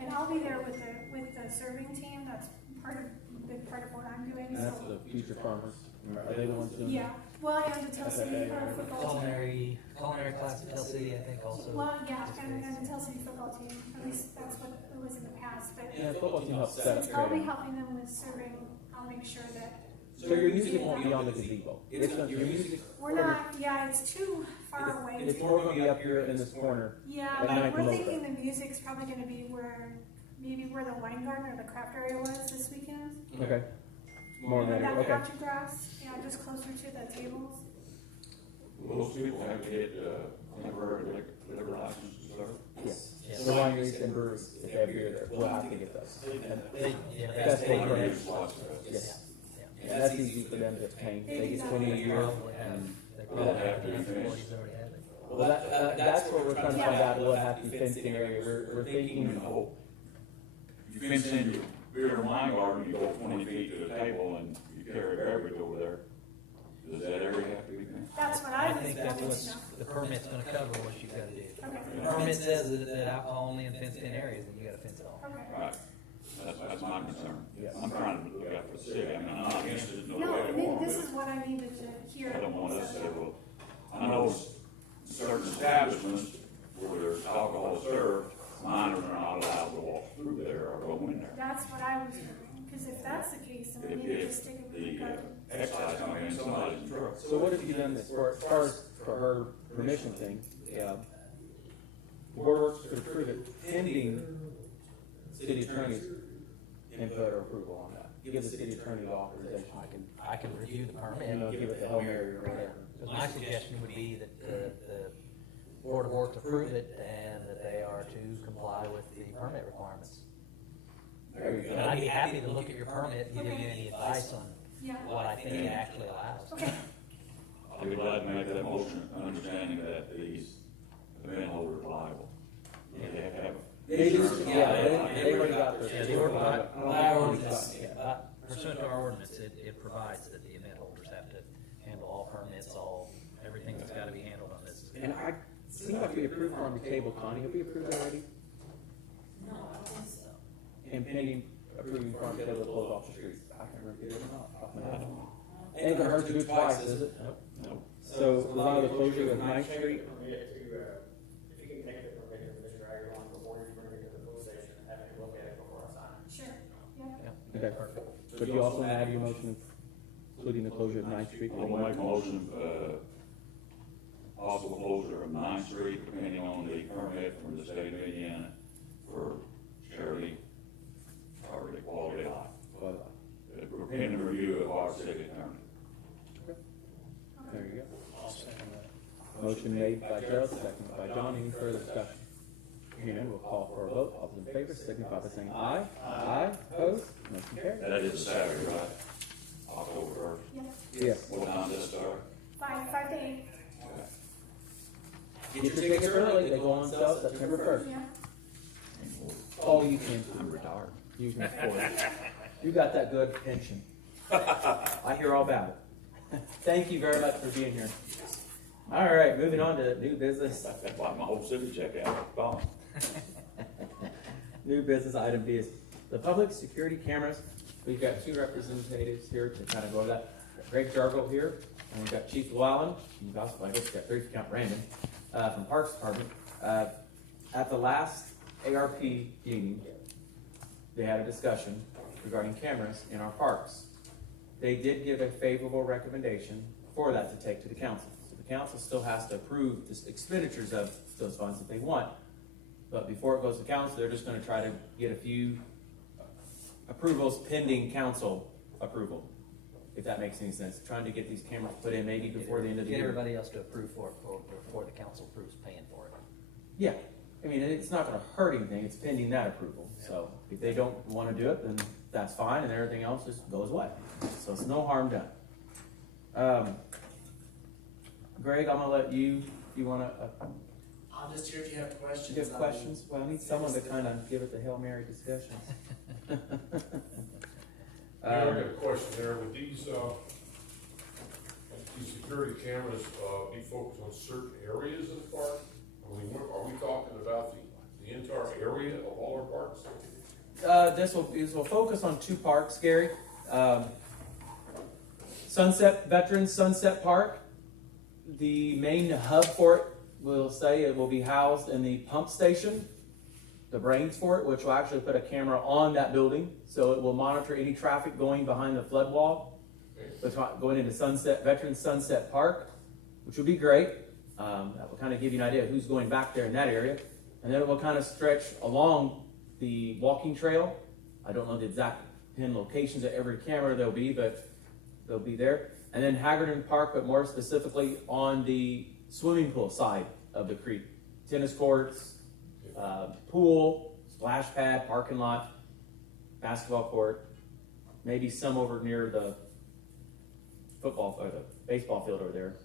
And I'll be there with the serving team. That's a big part of what I'm doing. And that's So. the future farmers. Are they the ones doing? Yeah. Well, and the Tell City football team. Culinary class at Tell City, I think also. Well, yeah, and the Tell City football team. At least that's what it was in the past. But Yeah, the football team helps set up since I'll be training. helping them with serving, I'll make sure that So your music won't be on the gazebo. It's gonna, your music. we're not. Yeah, it's too far away. It's more gonna be up here in this corner. Yeah, at but 9th we're and thinking Mozart. the music's probably going to be where the wine garden or the craft area was this weekend. Okay. More than that, That okay. country grass, yeah, just closer to the tables. Will those people have to get temporary liquor licenses, sir? Yes. Yes. The wineries and breweries, if they have beer there, we'll have to get those. And Yeah, that's they- what we're- Lots of- yes. And that's easy for them to obtain. They get 20 a year. Probably have, they Well, probably have to be have, finished. employees already have it. Well, that's what we're trying to find out, will it have to be fenced in area? We're You thinking, know, you fence in your beer and wine garden, you go 20 feet to the table and you carry a beverage over there. Does that area have to be fenced? That's what I I was think wanting that's to what know. the permit's gonna cover, what you've gotta do. Okay. The permit says that alcohol only in fenced-in areas, and you gotta fence it all. Okay. Right. That's my concern. Yeah. I'm trying to look out for the city. I mean, I'm not against it, no No, way I to mean, want this to. is what I needed to hear. I don't want us to say, well, I know certain establishments where there's alcohol served, minors are not allowed to walk through there or go in there. That's what I was hearing, because if that's the case, then we need to just stick it with the If code. the excise come in, somebody's in trouble. So what have you done as far as for her permission thing? Yeah. The board works to approve it pending city attorney's input or approval on that. Give the city attorney the authorization. I can review the And permit. give it the Hail Mary or whatever. Because my suggestion would be that the Board of Works approve it and that they are to comply with the permit requirements. There you And I'd be happy to look at your permit and give you any advice on Yeah, what I think it actually allows. okay, I'll be glad to make that motion, understanding that these event holders are liable. They have to have. They just, yeah, they already got Yeah, their. the ordinance, by ordinance, pursuant to our ordinance, it provides that the event holders have to handle all permits, everything that's gotta be handled on this. And I, seemed like we approved her on the table, Connie. Have we approved that already? No, I don't think so. And pending approving farm table to close off the streets. I can't remember if it or not, off my head. Ain't gonna hurt to do it twice, is it? No. So, as long as the closure of Ninth Street, Permit to, if you can take the permit to Mr. Aguirre before you bring it to the police station and have him look at it before I sign it. sure, yeah. okay. But you also add your motion including the closure of Ninth Street? I'll make a motion, possible closure of 9th Street, depending on the permit from the state of Indiana for Shirley, Target Quality Life. We're pending review of our city attorney. There you go. Motion made by Gerald, seconded by John. Any further discussion? Hearing none, we'll call for a vote. All those in favor signify by saying aye. Aye. Opposed? Motion carries. That is a Saturday, right? October Yeah, 1st. Yes. What time does it start? 5 to 8, Get your tickets early. They go on sale September 1st. yeah. Oh, you can. I'm retired. You can afford it. You got that good pension. I hear all about it. Thank you very much for being here. All right, moving on to new business. That's like my whole city check out. Gone. New business item B is the public security cameras. We've got two representatives here to kind of go over that. Greg Jargle here, and we've got Chief Llewellyn. You've also, I guess, got three if you count Brandon, from Parks Department. At the last ARP meeting, they had a discussion regarding cameras in our parks. They did give a favorable recommendation for that to take to the council. So the council still has to approve the expenditures of those funds if they want. But before it goes to council, they're just gonna try to get a few approvals pending council approval, if that makes any sense. Trying to get these cameras put in maybe before the end of the Get year. everybody else to approve for it before the council approves paying for it. Yeah, I mean, it's not gonna hurt anything, it's pending that approval. So if they don't wanna do it, then that's fine, and everything else just goes away. So it's no harm done. Greg, I'm gonna let you, if you wanna, I'm just here if you have questions. you have questions? Well, I need someone to kind of give it the Hail Mary discussion. I got a question there, would these security cameras, be focused on certain areas of the park? I mean, are we talking about the entire area of all our parks? This will focus on two parks, Gary. Veterans Sunset Park. The main hub for it will say it will be housed in the pump station, the brains for it, which will actually put a camera on that building, so it will monitor any traffic going behind the flood wall, going into Veterans Sunset Park, which would be great. That will kind of give you an idea of who's going back there in that area. And then it will kind of stretch along the walking trail. I don't know the exact pin locations of every camera there'll be, but they'll be there. And then Haggerton Park, but more specifically on the swimming pool side of the creek. Tennis courts, pool, splash pad, parking lot, basketball court, maybe some over near the football or the baseball field over there.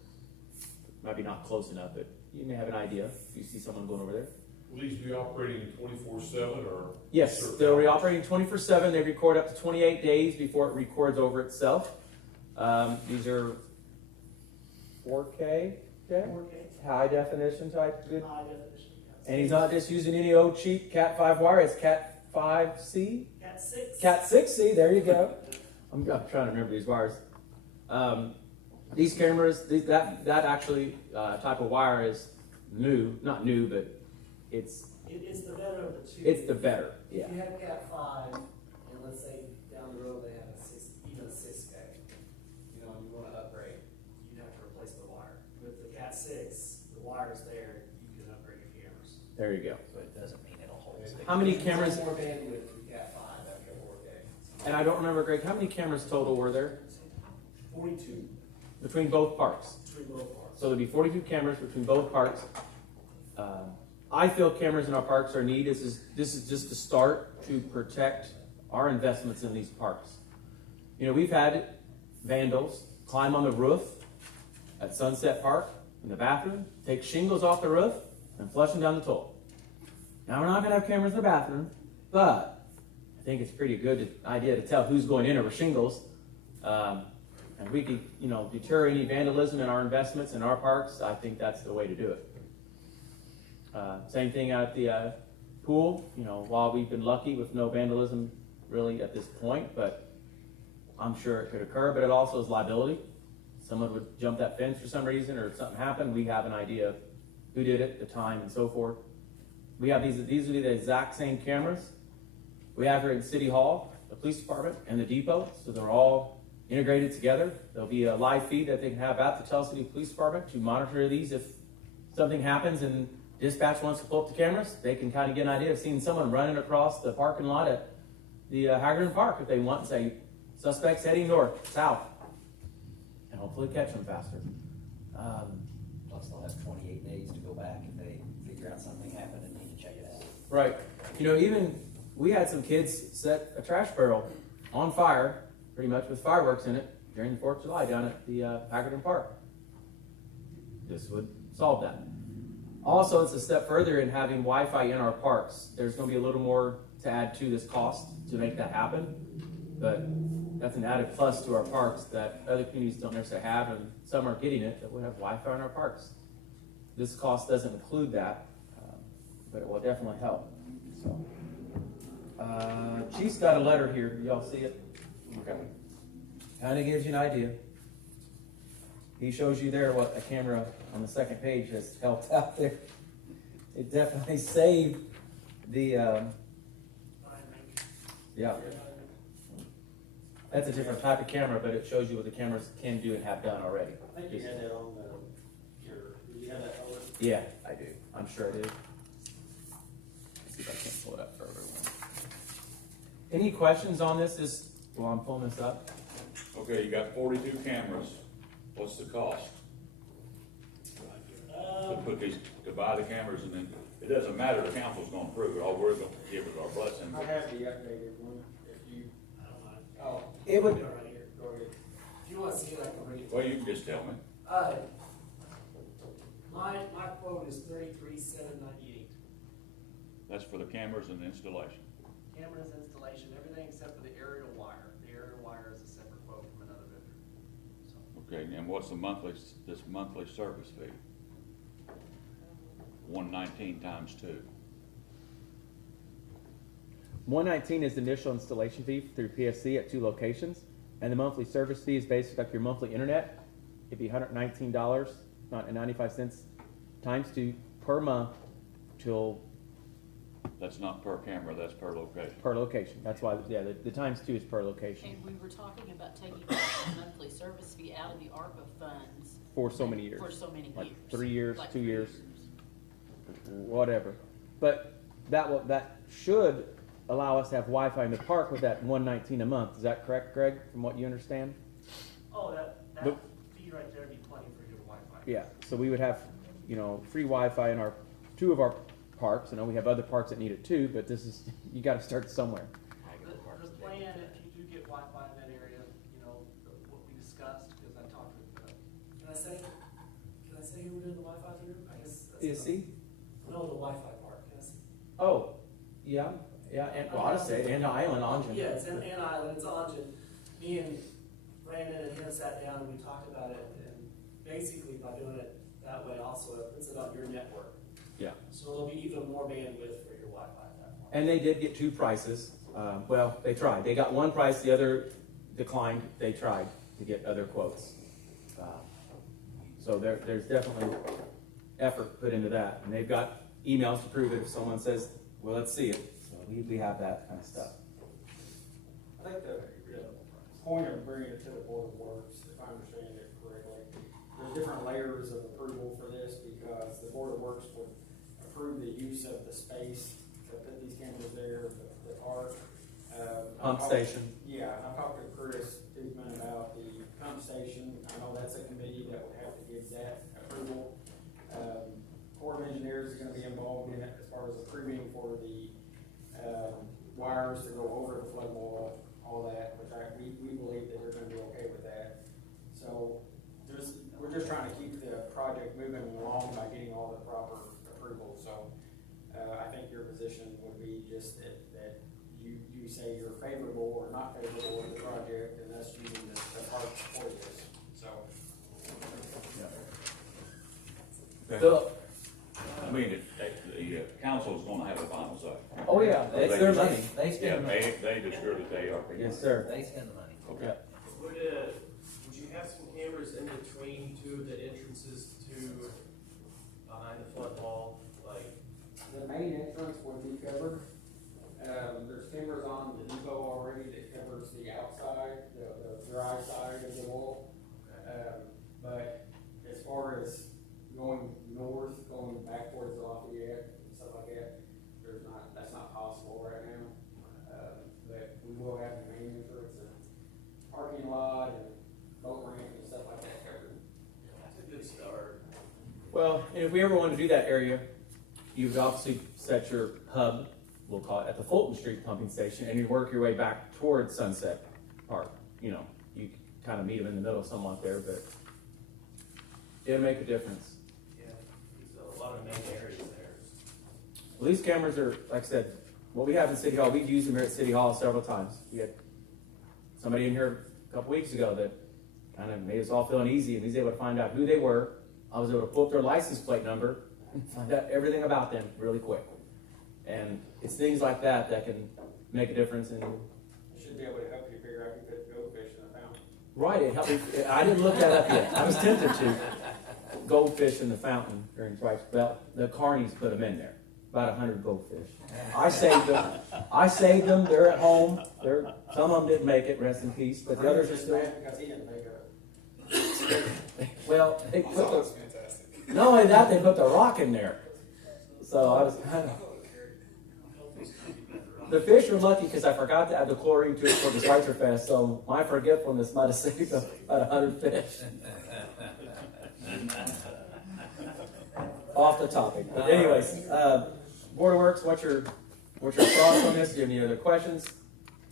Might be not close enough, but you may have an idea if you see someone going over there. Will these be operating 24/7 or? Yes, they'll be operating 24/7. They record up to 28 days before it records over itself. These are 4K, okay? 4K. High definition type, good. High definition. And he's not just using any old cheap Cat 5 wire, it's Cat 5C. Cat Cat 6. Cat 6, see, there you go. I'm trying to remember these wires. These cameras, that actually type of wire is new, not new, but it's It's the better of the two. it's the better. Yeah. If you have Cat 5, and let's say down the road they have even a 6K, you know, and you want to upgrade, you'd have to replace the wire. With the Cat 6, the wire's there, you can upgrade your cameras. There you go. So it doesn't mean it'll hold. How many cameras? More bandwidth with Cat 5 after 4K. And I don't remember, Greg, how many cameras total were there 42 between both parks? between both parts. So there'd be 42 cameras between both parks. I feel cameras in our parks are needed. This is just the start to protect our investments in these parks. You know, we've had vandals climb on the roof at Sunset Park in the bathroom, take shingles off the roof, and flush them down the toilet. Now, we're not going to have cameras in the bathroom, but I think it's a pretty good idea to tell who's going in over shingles. And we could, you know, deter any vandalism in our investments in our parks. I think that's the way to do it. Same thing out at the pool. You know, while we've been lucky with no vandalism really at this point, but I'm sure it could occur, but it also is liability. Someone would jump that fence for some reason or something happened. We have an idea of who did it, the time, and so forth. We have these would be the exact same cameras we have here at City Hall, the police department, and the depot. So they're all integrated together. There'll be a live feed that they can have at the Tell City Police Department to monitor these. If something happens and dispatch wants to pull up the cameras, they can kind of get an idea of seeing someone running across the parking lot at the Haggerty Park if they want and say, suspects heading north, south, and hopefully catch them faster. Plus they'll have 28 days to go back if they figure out something happened and need to check it out. Right. You know, even we had some kids set a trash barrel on fire, pretty much with fireworks in it, during the 4th of July down at the Haggerty Park. This would solve that. Also, it's a step further in having Wi-Fi in our parks. There's going to be a little more to add to this cost to make that happen, but that's an added plus to our parks that other communities don't necessarily have, and some are getting it, that we have Wi-Fi in our parks. This cost doesn't include that, but it will definitely help. So, Chief's got a letter here. Y'all see it? Okay. Kind of gives you an idea. He shows you there what a camera on the second page has helped out there. It definitely saved the, yeah. That's a different type of camera, but it shows you what the cameras can do and have done already. I think you had that on did you have that color? Yeah, I do. I'm sure I did. Let's see if I can pull it up for everyone. Any questions on this while I'm pulling this up? Okay, you got 42 cameras. What's the cost? To buy the cameras, and then it doesn't matter, the council's gonna approve it, all we're gonna give is our blessing. I have the updated one, if you, I don't mind. oh, It would, Right here. go ahead. If you want to see it, I can read it. Well, you can just tell me. My quote is $33,798. That's for the cameras and the installation. Cameras, installation, everything except for the aerial wire. The aerial wire is a separate quote from another vendor. So, Okay, and what's the monthly service fee? 119 times 2. 119 is the initial installation fee through PSC at 2 locations, and the monthly service fee is basically like your monthly internet. It'd be $119.95 times 2 per month till That's not per camera, that's per location. per location. That's why, yeah, the times 2 is per location And we were talking about taking the monthly service fee out of the ARPA funds. for so many years. For so many Like years. 3 years, Like 2 3 years, whatever. But that should allow us to have Wi-Fi in the park with that 119 a month. Is that correct, Greg, from what you understand? Oh, that But- fee right there would be plenty for your Wi-Fi. Yeah, so we would have, free Wi-Fi in our 2 of our parks. I know we have other parks that need it too, but this is, you gotta start somewhere. The plan, if you do get Wi-Fi in that area, what we discussed, because I talked with, can I say who we're doing the Wi-Fi through? I guess that's. PSC? No, the Wi-Fi part, can I say? Oh, yeah, and, well, I'd say, and Island, Ongen. Yeah, it's in Island, it's Ongen. Me and Brandon and him sat down and we talked about it, and basically by doing it that way also, it puts it on your network. Yeah. So there'll be even more bandwidth for your Wi-Fi at that point. And they did get 2 prices. Well, they tried. They got one price, the other declined. They tried to get other quotes. So there's definitely effort put into that. And they've got emails to prove it if someone says, well, let's see it. So we have that kind of stuff. I think the point of bringing it to the Board of Works, if I understand it correctly, there's different layers of approval for this because the Board of Works would approve the use of the space to put these cameras there, the park. Pump station. Yeah, I talked to Chris Dukeman about the pump station. I know that's a committee that would have to give that approval. Corps of Engineers is gonna be involved in it as far as approving for the, wires to go over the flood wall, all that, which we believe that they're gonna be okay with that. So we're just trying to keep the project moving along by getting all the proper approval. So, I think your position would be just that you say you're favorable or not favorable with the project, and that's using the park for this, so. So, I mean, the council's gonna have a final say. oh yeah, it's their money. They Yeah, spend the money. they distribute, they are. Yes, sir. They spend the money. Okay. Would you have some cameras in between two of the entrances to behind the flood wall, like? The main entrance would be covered. There's cameras on the depot already that covers the outside, the dry side of the wall. But as far as going north, going back towards Lafayette and stuff like that, that's not possible right now. But we will have the main entrance and parking lot and boat ramp and stuff like that covered. That's a good start. Well, and if we ever want to do that area, you would obviously set your hub, we'll call it, at the Fulton Street pumping station, and you work your way back towards Sunset Park. You know, you kind of meet them in the middle somewhat there, but it'll make a difference. Yeah, there's a lot of main areas there. Well, these cameras are, like I said, what we have in City Hall, we've used them here at City Hall several times. We had somebody in here a couple weeks ago that kind of made us all feel uneasy, and he was able to find out who they were. I was able to pull up their license plate number and find out everything about them really quick. And it's things like that that can make a difference. And Should be able to help you figure out who put goldfish in the fountain. right, it helped me. I didn't look that up yet. I was tempted to. Goldfish in the fountain during Christ. Well, the carnies put them in there. About 100 goldfish. I saved them. They're at home. Some of them didn't make it. Rest in peace. But the others are still. Because he didn't make it. Well, they put the. Not only that, they put the rock in there. So I was kind of. The fish were lucky because I forgot to add the chlorine to it for the Schweitzer Fest, so my forgetfulness might have saved about 100 fish. Off the topic. But anyways, Board of Works, what's your thoughts on this? Do you have any other questions?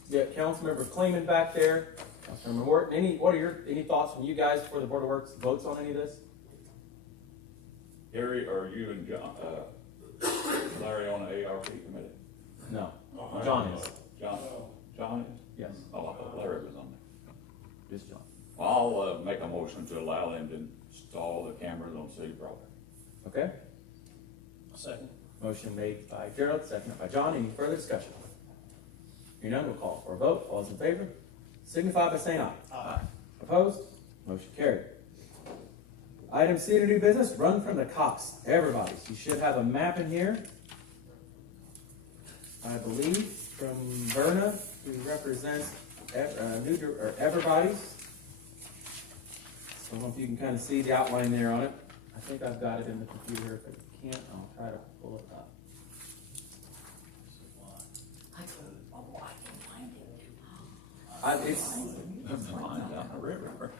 Yeah, Councilmember Kleeman back there. Councilmember Wharton, what are any thoughts from you guys before the Board of Works votes on any of this? Gary, are you and John, Larry on the ARP committee? No. John is. John is? Yes. Oh, I thought Larry was on there. Just John. I'll make a motion to allow them to install the cameras on city property. Okay. Second. Motion made by Gerald, seconded by John. Any further discussion? Hearing none, we'll call for a vote. All those in favor, signify by saying aye. Aye. Opposed? Motion carried. Item C to new business, run from the cops. Everybody, you should have a map in here. I believe from Verna, who represents everybody's. So I don't know if you can kind of see the outline there on it. I think I've got it in the computer. If I can't, I'll try to pull it up. It's Down the river.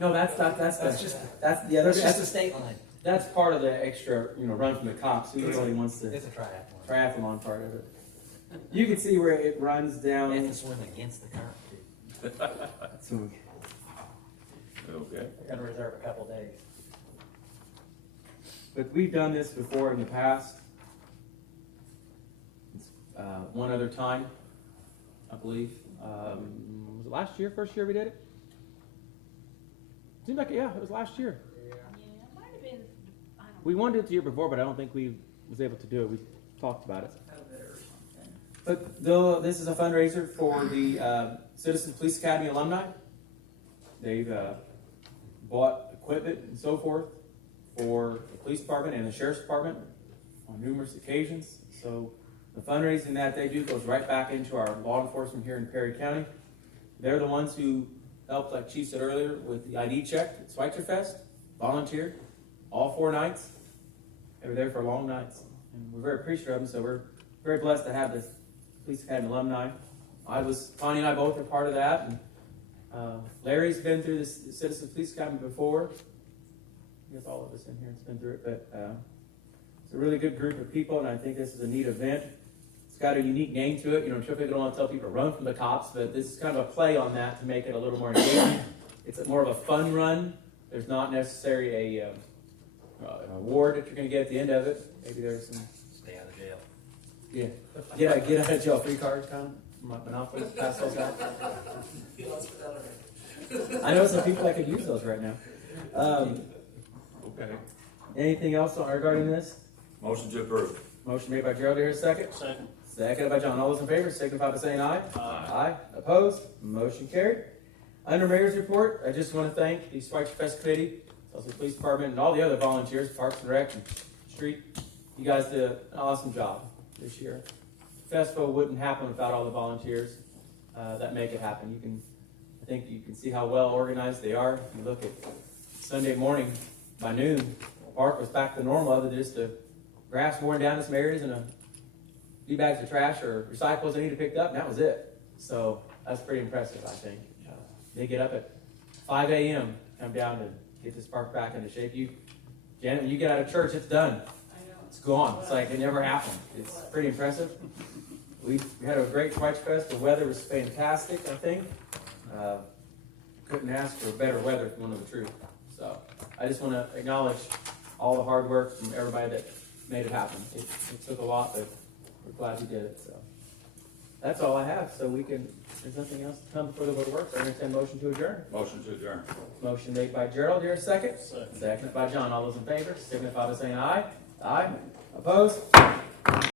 no, that's the other. It's just a state line. That's part of the extra, run from the cops. Who really wants to It's a triathlon. triathlon part of it? You can see where it runs down. They have to swim against the current too. Okay. They're gonna reserve a couple days. But we've done this before in the past. One other time, I believe. Was it last year? First year we did it? Seemed like, yeah, it was last year. Yeah, it might have been, We wanted it the year before, but I don't think we was able to do it. We talked about it. But this is a fundraiser for the Citizen Police Academy alumni. They've bought equipment and so forth for the police department and the sheriff's department on numerous occasions. So the fundraising that they do goes right back into our law enforcement here in Perry County. They're the ones who helped, like Chief said earlier, with the ID check at Schweitzer Fest, volunteered all 4 nights. They were there for long nights. And we're very appreciative of them, so we're very blessed to have this Police Academy alumni. Connie and I both are part of that. And Larry's been through this Citizen Police Academy before. I guess all of us in here has been through it, but it's a really good group of people, and I think this is a neat event. It's got a unique name to it. You know, typically don't want to tell people to run from the cops, but this is kind of a play on that to make it a little more engaging. It's more of a fun run. There's not necessarily an award that you're going to get at the end of it. Maybe there's some. Stay out of jail. Yeah, get out of jail free cards, kind of Monopoly. Pass those out. I know some people that could use those right now. Okay. Anything else regarding this? Motion to approve. Motion made by Gerald. Here a second. Second. Seconded by John. All those in favor signify by saying aye. Aye. Opposed? Motion carried. Under Mayor's report, I just want to thank the Schweitzer Fest Committee, also the Police Department, and all the other volunteers, Parks and Rec and Street. You guys did an awesome job this year. The festival wouldn't happen without all the volunteers that make it happen. I think you can see how well organized they are. If you look at Sunday morning by noon, the park was back to normal, other than just the grass worn down in some areas and a few bags of trash or recyclables they needed picked up, and that was it. So that's pretty impressive, I think. They get up at 5 a.m., come down to get this park back into shape. Janet, when you get out of church, it's done. It's gone. It's like it never happened. It's pretty impressive. We had a great Schweitzer Fest. The weather was fantastic, I think. Couldn't ask for better weather, if you want to know the truth. So I just want to acknowledge all the hard work from everybody that made it happen. It took a lot, but we're glad we did it. So that's all I have. So there's nothing else to come before the board works. I entertain a motion to adjourn. Motion to adjourn. Motion made by Gerald. Here a second. Second. Second by John. All those in favor signify by saying aye. Aye. Opposed?